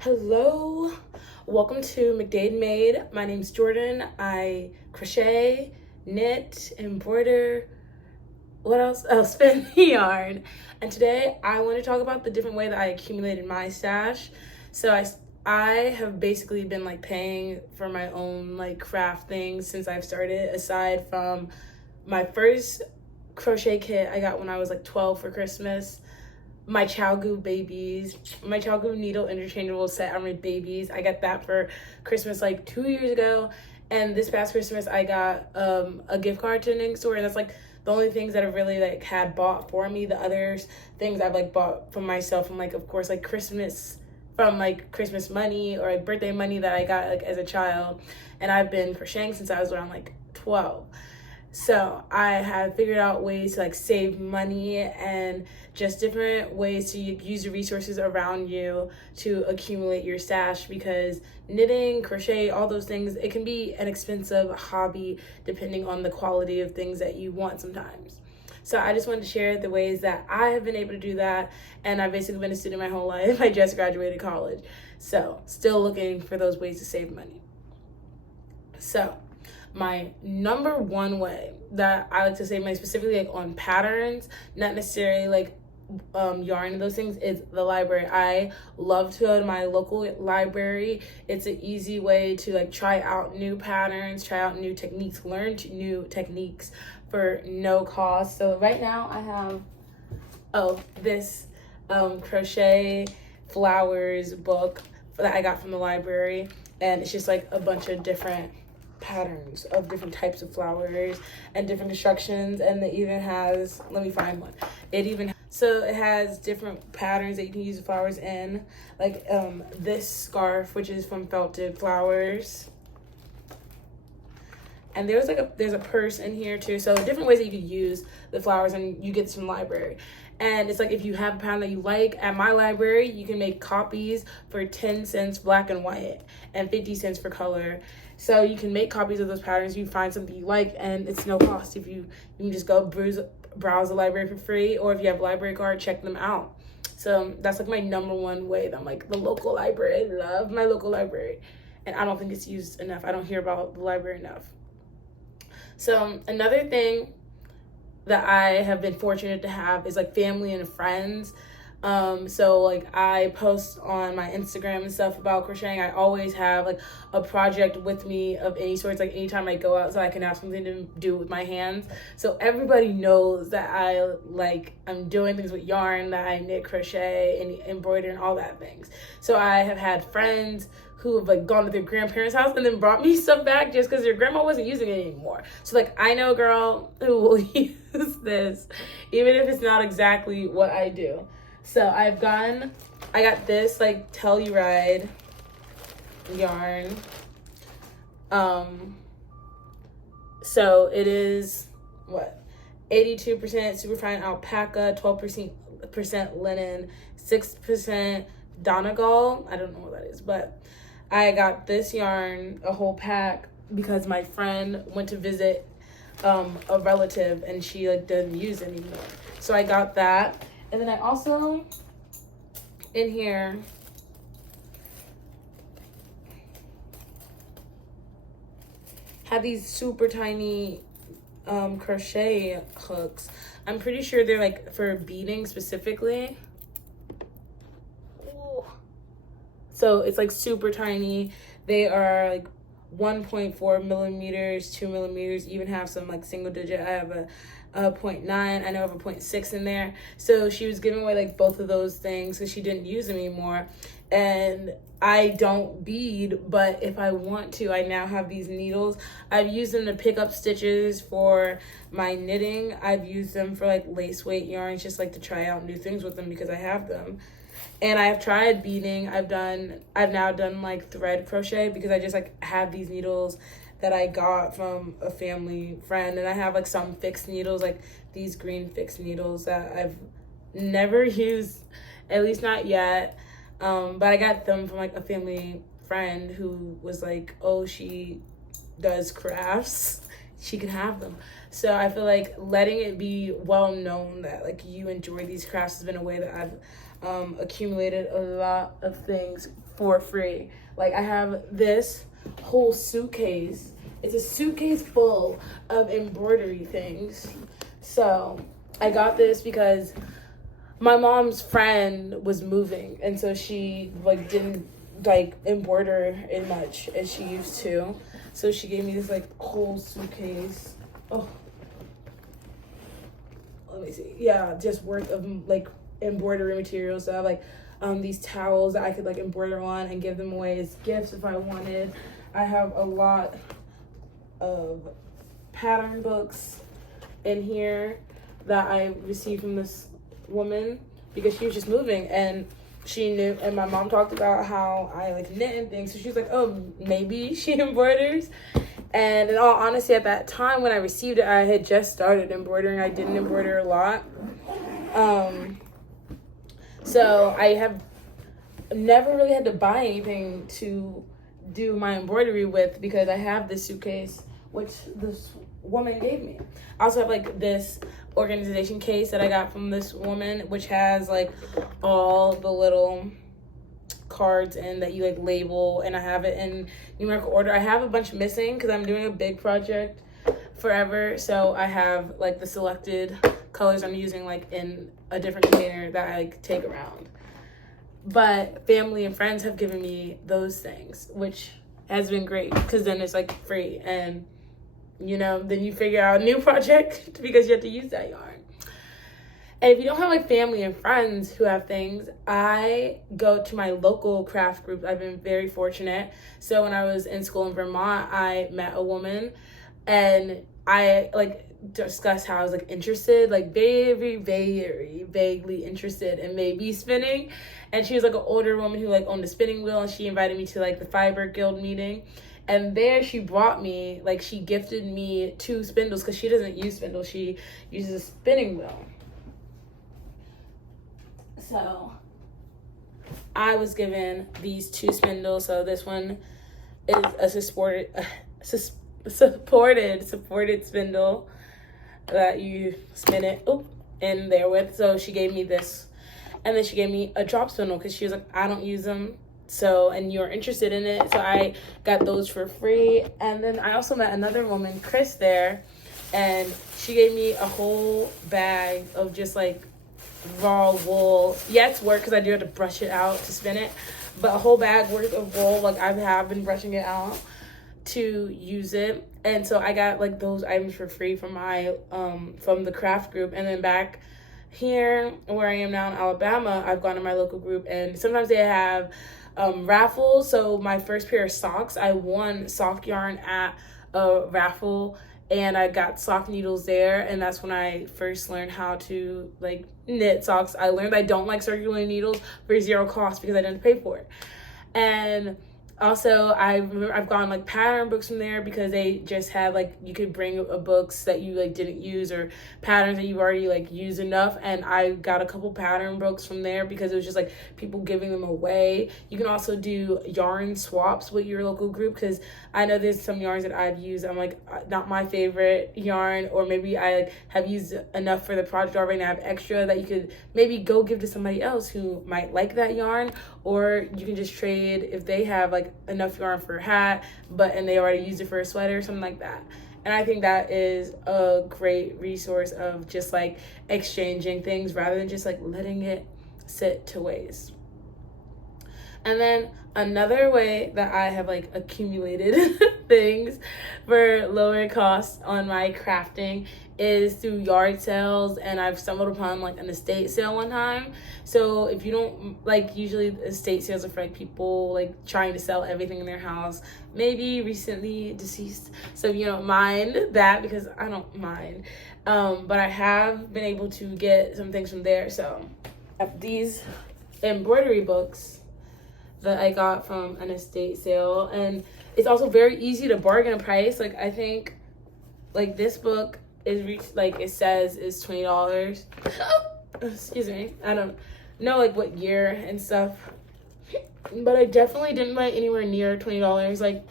Hello, welcome to Mcdademade. My name's Jordan. I crochet, knit, embroider, what else? Oh, spin yarn. And today I want to talk about the different way that I accumulated my stash. So I have basically been like paying for my own like craft things since I've started, aside from my first crochet kit I got when I was like 12 for Christmas. My Chalgoo needle interchangeable set on my babies. I got that for Christmas like 2 years ago. And this past Christmas I got a gift card to a knitting store, and that's like the only things that I've really like had bought for me. The others things I've like bought for myself from like, of course, like Christmas money or like birthday money that I got like as a child. And I've been crocheting since I was around like 12. So I have figured out ways to like save money and just different ways to use the resources around you to accumulate your stash, because knitting, crochet, all those things, it can be an expensive hobby depending on the quality of things that you want sometimes. So I just wanted to share the ways that I have been able to do that. And I've basically been a student my whole life. I just graduated college. So still looking for those ways to save money. So my number one way that I like to save money, specifically like on patterns, not necessarily like yarn and those things, is the library. I love to go to my local library. It's an easy way to like try out new patterns, try out new techniques, learn new techniques for no cost. So right now I have this crochet flowers book that I got from the library, and it's just like a bunch of different patterns of different types of flowers and different instructions. And it even has, let me find one, so it has different patterns that you can use the flowers in, like this scarf, which is from felted flowers. And there's a purse in here too. So different ways that you could use the flowers, and you get this from the library. And it's like, if you have a pattern that you like, at my library you can make copies for 10 cents black and white and 50 cents for color. So you can make copies of those patterns. You find something you like, and it's no cost. If you can just go browse the library for free, or if you have a library card, check them out. So that's like my number one way that I'm like, the local library. I love my local library, and I don't think it's used enough. I don't hear about the library enough. So another thing that I have been fortunate to have is like family and friends. So like I post on my Instagram and stuff about crocheting. I always have like a project with me of any sorts, like anytime I go out, so I can have something to do with my hands. So everybody knows that I'm doing things with yarn, that I knit, crochet, and embroider and all that things. So I have had friends who have like gone to their grandparents' house and then brought me stuff back just because their grandma wasn't using it anymore. So like, I know a girl who will use this, even if it's not exactly what I do. So I got this like Telluride yarn. So it is 82% superfine alpaca, 12% linen, 6% Donegal. I don't know what that is, but I got this yarn, a whole pack, because my friend went to visit a relative and she like doesn't use it anymore. So I got that. And then I also, in here, have these super tiny crochet hooks. I'm pretty sure they're like for beading specifically. Ooh. So it's like super tiny. They are like 1.4 millimeters, 2 millimeters, even have some like single digit. I have a 0.9. I know I have a 0.6 in there. So she was giving away like both of those things because she didn't use them anymore. And I don't bead, but if I want to, I now have these needles. I've used them to pick up stitches for my knitting. I've used them for like lace weight yarns, just like to try out new things with them because I have them. And I've tried beading. I've now done like thread crochet because I just like have these needles that I got from a family friend. And I have like some fixed needles, like these green fixed needles that I've never used, at least not yet. But I got them from like a family friend who was like, oh, she does crafts, she can have them. So I feel like letting it be well known that like you enjoy these crafts has been a way that I've accumulated a lot of things for free. Like, I have this whole suitcase. It's a suitcase full of embroidery things. So I got this because my mom's friend was moving, and so she like didn't like embroider as much as she used to. So she gave me this like whole suitcase. Oh, let me see. Yeah, just worth of like embroidery materials. So I have like these towels that I could like embroider on and give them away as gifts if I wanted. I have a lot of pattern books in here that I received from this woman because she was just moving, and she knew, and my mom talked about how I like knit and things, so she was like, oh, maybe she embroiders. And in all honesty, at that time when I received it, I had just started embroidering. I didn't embroider a lot. So I have never really had to buy anything to do my embroidery with because I have this suitcase, which this woman gave me. I also have like this organization case that I got from this woman, which has like all the little cards and that you like label, and I have it in numerical order. I have a bunch missing because I'm doing a big project forever, so I have like the selected colors I'm using like in a different container that I like take around. But family and friends have given me those things, which has been great because then it's like free, and you know, then you figure out a new project because you have to use that yarn. And if you don't have like family and friends who have things, I go to my local craft group. I've been very fortunate. So when I was in school in Vermont, I met a woman, and I like discussed how I was like interested, like very, very vaguely interested in maybe spinning. And she was like an older woman who like owned a spinning wheel, and she invited me to like the Fiber Guild meeting. And there she brought me, like she gifted me 2 spindles because she doesn't use spindles. She uses a spinning wheel. So I was given these 2 spindles. So this one is a supported spindle that you spin it in there with. So she gave me this. And then she gave me a drop spindle because she was like, I don't use them. So, and you're interested in it. So I got those for free. And then I also met another woman, Chris, there. And she gave me a whole bag of just like raw wool. Yeah, it's work because I do have to brush it out to spin it. But a whole bag worth of wool. Like I have been brushing it out to use it. And so I got like those items for free from my, from the craft group. And then back here where I am now in Alabama, I've gone to my local group, and sometimes they have raffles. So my first pair of socks, I won sock yarn at a raffle, and I got sock needles there, and that's when I first learned how to like knit socks. I learned I don't like circular needles for 0 cost because I didn't pay for it. And also, I've gotten like pattern books from there because they just have like, you could bring books that you like didn't use or patterns that you've already like used enough. And I got a couple pattern books from there because it was just like people giving them away. You can also do yarn swaps with your local group because I know there's some yarns that I've used. I'm like, not my favorite yarn, or maybe I like, have used enough for the project already and I have extra that you could maybe go give to somebody else who might like that yarn. Or you can just trade if they have like enough yarn for a hat, and they already used it for a sweater or something like that. And I think that is a great resource of just like exchanging things rather than just like letting it sit to waste. And then another way that I have like accumulated things for lower costs on my crafting is through yard sales, and I've stumbled upon like an estate sale one time. So if you don't like, usually estate sales are for like people like trying to sell everything in their house, maybe recently deceased. So you don't mind that, because I don't mind. But I have been able to get some things from there. So I have these embroidery books that I got from an estate sale, and it's also very easy to bargain a price. Like I think like this book is like it says is $20. Excuse me, I don't know like what year and stuff, but I definitely didn't buy anywhere near $20. Like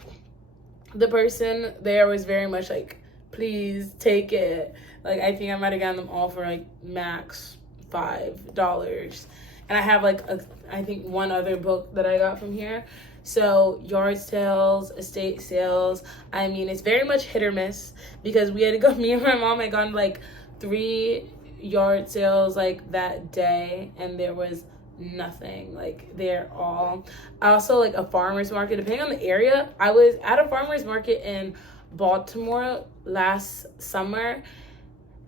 the person there was very much like, please take it. Like I think I might have gotten them all for like max $5. And I have like I think one other book that I got from here. So yard sales, estate sales, I mean, it's very much hit or miss because we had to go, me and my mom had gone to like 3 yard sales like that day, and there was nothing. Like they're all, also like a farmer's market, depending on the area. I was at a farmer's market in Baltimore last summer,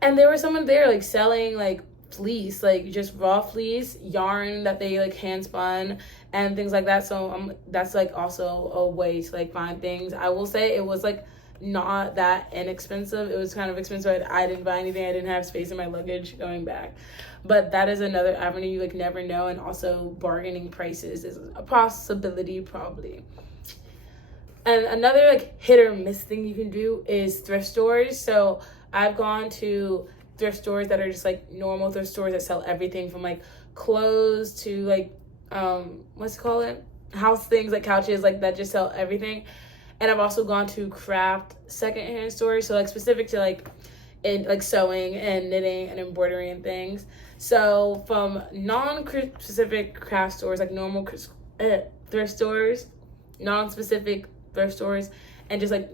and there was someone there like selling like fleece, like just raw fleece yarn that they like hand spun and things like that. So that's like also a way to like find things. I will say it was like not that inexpensive. It was kind of expensive. I didn't buy anything. I didn't have space in my luggage going back. But that is another avenue you like never know. And also bargaining prices is a possibility probably. And another like hit or miss thing you can do is thrift stores. So I've gone to thrift stores that are just like normal thrift stores that sell everything from like clothes to like what's it called, house things, like couches, like that just sell everything. And I've also gone to craft secondhand stores, so like specific to like in like sewing and knitting and embroidery and things. So from non-specific craft stores, like normal thrift stores, non-specific thrift stores, and just like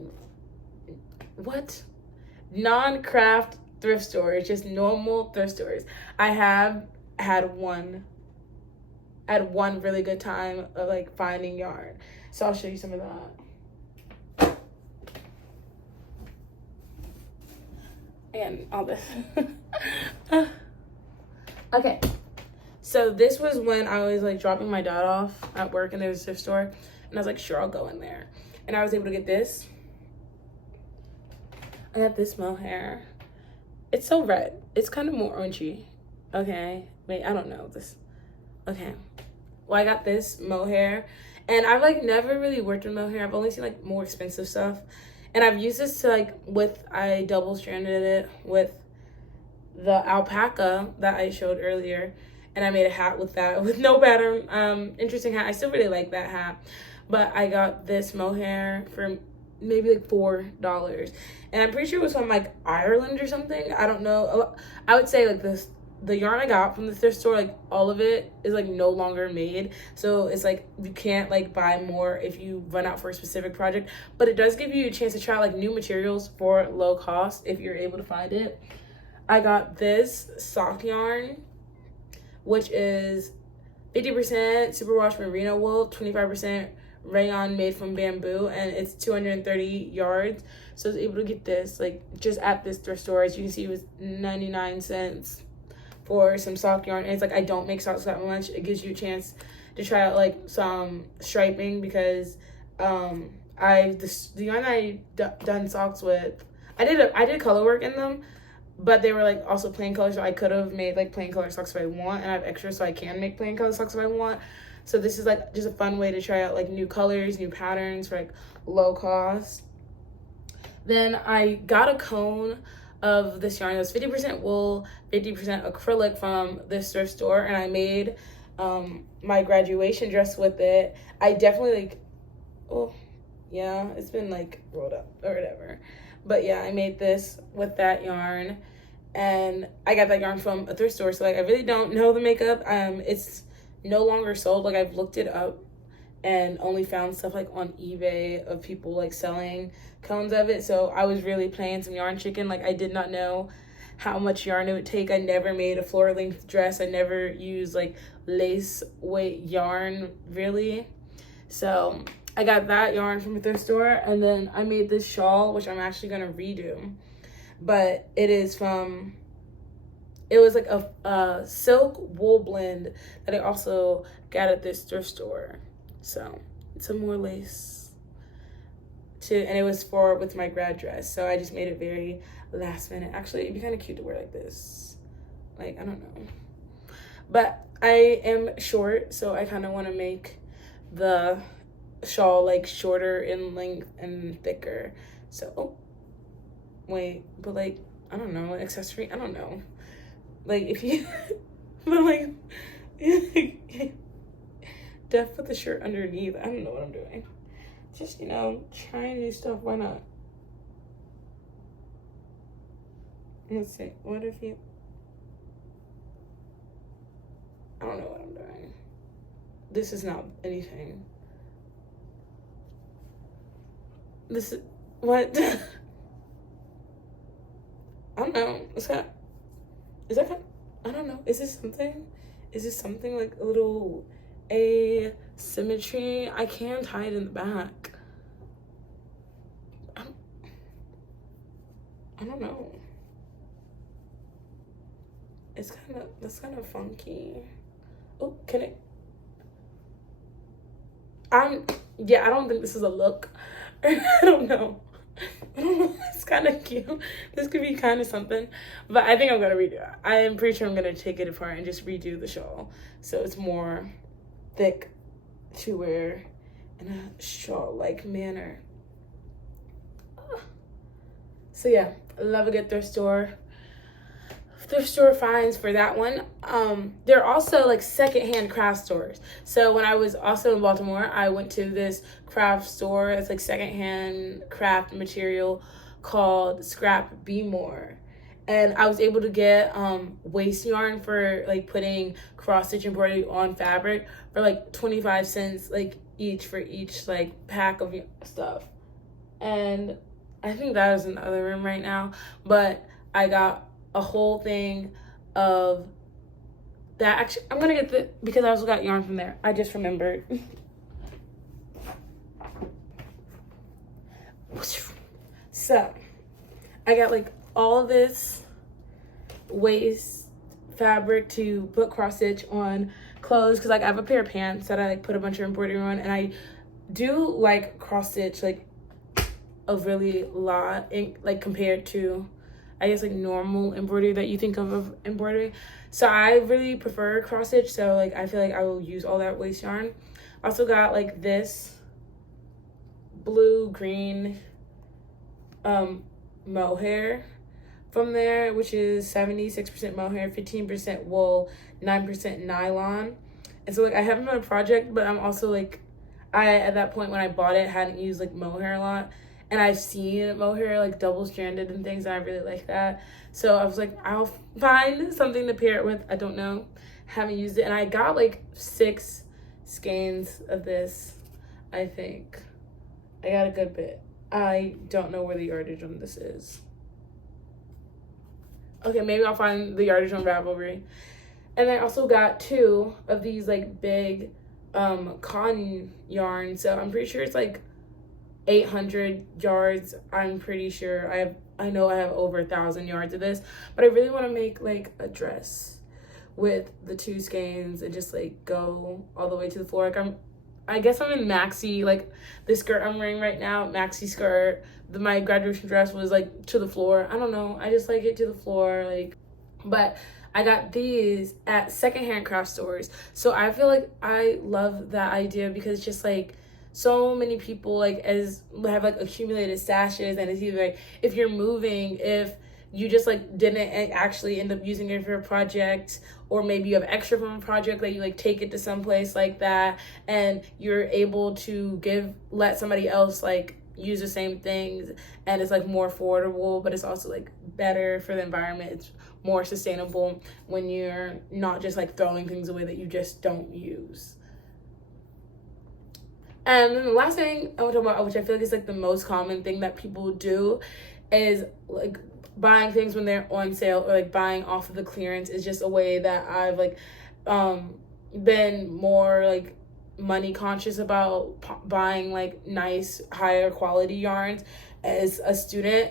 non-craft thrift stores, just normal thrift stores. I have had one really good time of like finding yarn. So I'll show you some of that. And all this. Okay. So this was when I was like dropping my dad off at work, and there was a thrift store, and I was like, sure, I'll go in there. And I was able to get this. I got this mohair. It's so red. It's kind of more orangey. Okay. Wait, I don't know this. Okay. Well, I got this mohair, and I've like never really worked with mohair. I've only seen like more expensive stuff, and I've used this to like I double stranded it with the alpaca that I showed earlier, and I made a hat with that with no pattern. Interesting hat. I still really like that hat, but I got this mohair for maybe like $4, and I'm pretty sure it was from like Ireland or something. I don't know. I would say like the yarn I got from the thrift store, like all of it is like no longer made, so it's like you can't like buy more if you run out for a specific project, but it does give you a chance to try like new materials for low cost if you're able to find it. I got this sock yarn, which is 50% superwash merino wool, 25% rayon made from bamboo, and it's 230 yards. So I was able to get this like just at this thrift store. As you can see, it was 99 cents for some sock yarn. And it's like, I don't make socks that much. It gives you a chance to try out like some striping, because the yarn I done socks with, I did color work in them, but they were like also plain color, so I could have made like plain color socks if I want, and I have extra so I can make plain color socks if I want. So this is like just a fun way to try out like new colors, new patterns for like low cost. Then I got a cone of this yarn that was 50% wool, 50% acrylic from this thrift store, and I made my graduation dress with it. I definitely like, oh yeah, it's been like rolled up or whatever, but yeah, I made this with that yarn, and I got that yarn from a thrift store. So like, I really don't know the makeup. It's no longer sold. Like, I've looked it up and only found stuff like on eBay of people like selling cones of it. So I was really playing some yarn chicken. Like, I did not know how much yarn it would take. I never made a floor length dress. I never used like lace weight yarn really. So I got that yarn from a thrift store, and then I made this shawl, which I'm actually gonna redo, but it was like a silk wool blend that I also got at this thrift store. So it's some more lace too, and it was with my grad dress. So I just made it very last minute. Actually, it'd be kind of cute to wear like this. Like, I don't know. But I am short, so I kind of want to make the shawl like shorter in length and thicker. So, oh, wait, but like, I don't know, accessory, I don't know. Like, if you, but like, Def put the shirt underneath. I don't know what I'm doing. Just, you know, trying new stuff. Why not? Let's see. What if you, don't know what I'm doing. This is not anything. This is, what? I don't know. Is that kind of, I don't know. Is this something? Is this something like a little asymmetry? I can tie it in the back. I don't know. That's kind of funky. Oh, can it? Yeah, I don't think this is a look. I don't know. It's kind of cute. This could be kind of something, but I think I'm gonna redo it. I am pretty sure I'm gonna take it apart and just redo the shawl so it's more thick to wear in a shawl-like manner. So yeah, I love a good thrift store finds for that one. There are also like secondhand craft stores. So when I was also in Baltimore, I went to this craft store. It's like secondhand craft material called Scrap Be More. And I was able to get waist yarn for like putting cross stitch embroidery on fabric for like 25 cents like each for each like pack of stuff. And I think that is in the other room right now, but I got a whole thing of that. Actually, I'm gonna get because I also got yarn from there. I just remembered. So I got like all of this waist fabric to put cross stitch on clothes because like I have a pair of pants that I like put a bunch of embroidery on, and I do like cross stitch like a really lot like compared to I guess like normal embroidery that you think of embroidery. So I really prefer cross stitch, so like I feel like I will use all that waist yarn. Also got like this blue green mohair from there, which is 76% mohair, 15% wool, 9% nylon. And so like I haven't done a project, but I'm also like at that point when I bought it hadn't used like mohair a lot. And I've seen mohair like double-stranded and things, and I really like that. So I was like, I'll find something to pair it with. I don't know. Haven't used it. And I got like 6 skeins of this, I think. I got a good bit. I don't know where the yardage on this is. Okay, maybe I'll find the yardage on Ravelry. And I also got 2 of these like big cotton yarn. So I'm pretty sure it's like 800 yards. I'm pretty sure I know I have over 1,000 yards of this, but I really want to make like a dress with the 2 skeins and just like go all the way to the floor. Like I guess I'm in maxi, like the skirt I'm wearing right now, maxi skirt. My graduation dress was like to the floor. I don't know, I just like it to the floor, like. But I got these at secondhand craft stores, so I feel like I love that idea because it's just like so many people like have like accumulated stashes, and it's either like if you're moving, if you just like didn't actually end up using it for a project, or maybe you have extra from a project that you like take it to someplace like that, and you're able to let somebody else like use the same things, and it's like more affordable, but it's also like better for the environment. It's more sustainable when you're not just like throwing things away that you just don't use. And then the last thing I want to talk about, which I feel like is like the most common thing that people do, is like buying things when they're on sale, or like buying off of the clearance. Is just a way that I've like been more like money conscious about buying like nice higher quality yarns as a student,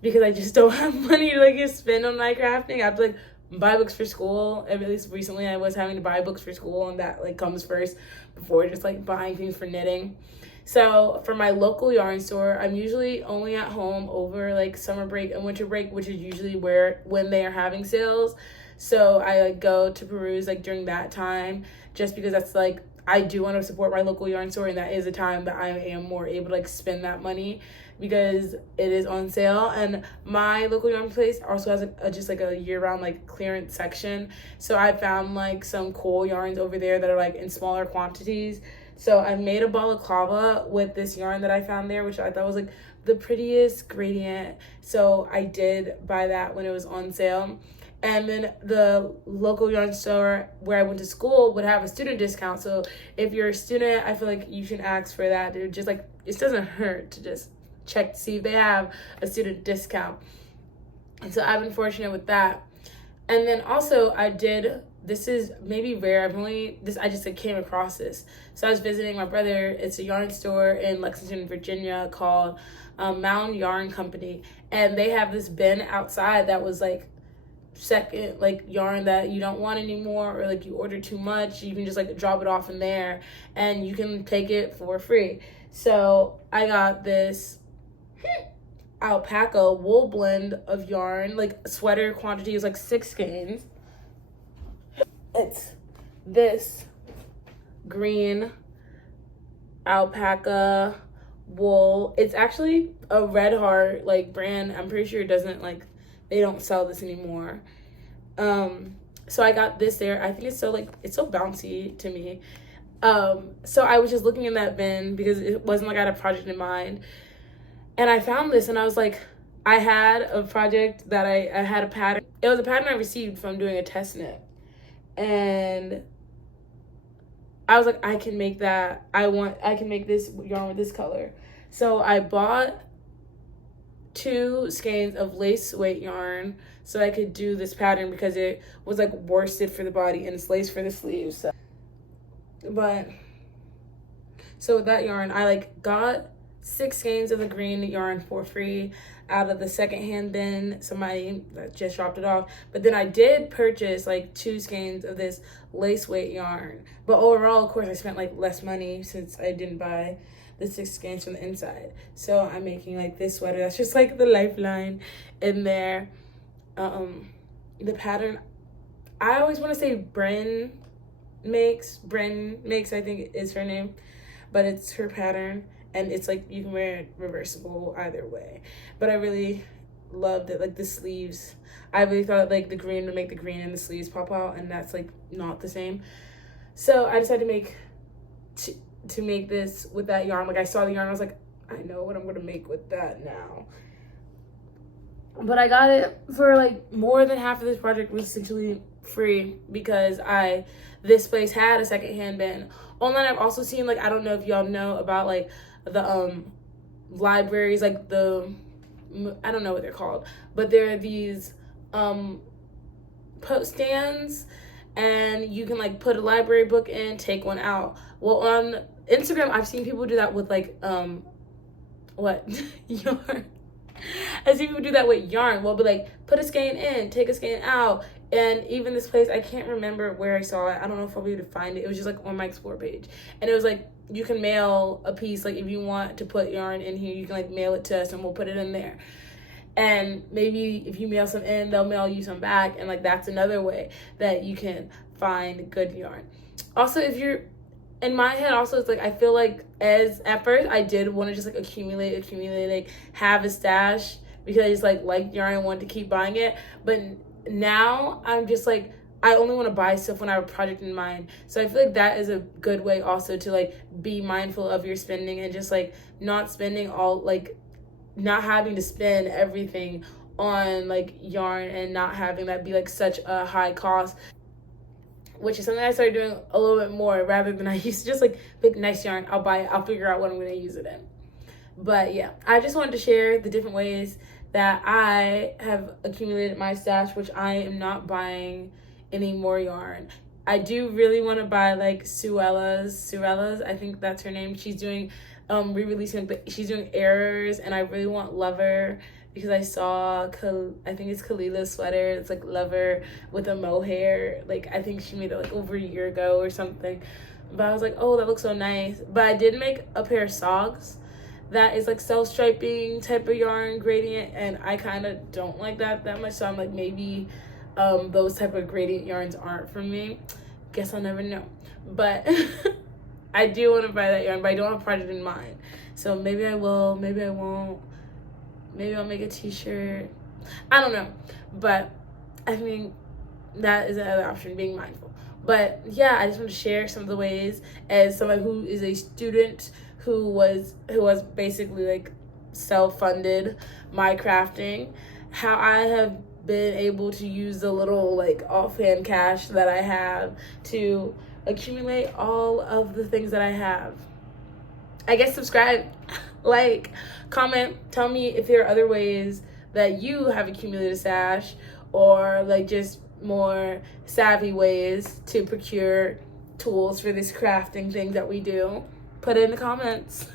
because I just don't have money to like spend on my crafting. I have to like buy books for school. At least recently I was having to buy books for school, and that like comes first before just like buying things for knitting. So for my local yarn store, I'm usually only at home over like summer break and winter break, which is usually when they are having sales. So I like go to peruse like during that time, just because that's like I do want to support my local yarn store, and that is a time that I am more able to like spend that money because it is on sale. And my local yarn place also has just like a year-round like clearance section, so I found like some cool yarns over there that are like in smaller quantities. So I made a balaclava with this yarn that I found there, which I thought was like the prettiest gradient, so I did buy that when it was on sale. And then the local yarn store where I went to school would have a student discount. So if you're a student, I feel like you should ask for that. It just like, it doesn't hurt to just check to see if they have a student discount. And so I've been fortunate with that. And then also this is maybe rare. I just came across this. So I was visiting my brother. It's a yarn store in Lexington, Virginia called Mound Yarn Company. And they have this bin outside that was like second, like yarn that you don't want anymore, or like you order too much. You can just like drop it off in there and you can take it for free. So I got this alpaca wool blend of yarn, like sweater quantity is like 6 skeins. It's this green alpaca wool. It's actually a Red Heart like brand. I'm pretty sure it doesn't like, they don't sell this anymore. So I got this there. I think it's so bouncy to me. So I was just looking in that bin because it wasn't like I had a project in mind. And I found this and I was like, I had a project that I had a pattern. It was a pattern I received from doing a test knit. And I was like, I can make that. I can make this yarn with this color. So I bought 2 skeins of lace weight yarn so I could do this pattern because it was like worsted for the body and it's lace for the sleeves. So with that yarn, I like got 6 skeins of the green yarn for free out of the secondhand bin. Somebody just dropped it off. But then I did purchase like 2 skeins of this lace weight yarn. But overall, of course, I spent like less money since I didn't buy the 6 skeins from the inside. So I'm making like this sweater that's just like the lifeline in there. The pattern, I always want to say Bren makes, I think is her name, but it's her pattern. And it's like, you can wear it reversible either way. But I really loved it. Like the sleeves, I really thought like the green would make the green and the sleeves pop out, and that's like not the same. So I decided to make this with that yarn. Like I saw the yarn, I was like, I know what I'm gonna make with that now. But I got it for like more than half of this project was essentially free because this place had a secondhand bin. Online, I've also seen, like, I don't know if y'all know about like the libraries, like I don't know what they're called, but there are these post stands and you can like put a library book in, take one out. Well, on Instagram, I've seen people do that with like yarn. I've seen people do that with yarn. Well, but like put a skein in, take a skein out. And even this place, I can't remember where I saw it. I don't know if I'll be able to find it. It was just like on my explore page. And it was like, you can mail a piece. Like if you want to put yarn in here, you can like mail it to us and we'll put it in there. And maybe if you mail some in, they'll mail you some back. And like, that's another way that you can find good yarn. Also, if you're, in my head also, it's like, I feel like at first I did want to just like accumulate, like have a stash because I just like yarn and wanted to keep buying it. But now I'm just like, I only want to buy stuff when I have a project in mind. So I feel like that is a good way also to like be mindful of your spending and just like not spending all, like not having to spend everything on like yarn and not having that be like such a high cost, which is something I started doing a little bit more rather than I used to just like pick nice yarn. I'll buy it, I'll figure out what I'm going to use it in. But yeah, I just wanted to share the different ways that I have accumulated my stash, which I am not buying any more yarn. I do really want to buy like Suella's, I think that's her name. She's doing re-releasing, she's doing Errors, and I really want Lover because I saw, I think it's Kalila's sweater. It's like Lover with a mohair. Like I think she made it like over a year ago or something. But I was like, oh, that looks so nice. But I did make a pair of socks that is like self-striping type of yarn gradient, and I kind of don't like that much. So I'm like, maybe those type of gradient yarns aren't for me. Guess I'll never know. But I do want to buy that yarn, but I don't have a project in mind. So maybe I will, maybe I won't. Maybe I'll make a t-shirt. I don't know. But I mean, that is another option, being mindful. But yeah, I just want to share some of the ways as somebody who is a student who was basically like self-funded my crafting, how I have been able to use the little like offhand cash that I have to accumulate all of the things that I have. I guess subscribe, like, comment, tell me if there are other ways that you have accumulated a stash, or like just more savvy ways to procure tools for this crafting thing that we do. Put it in the comments.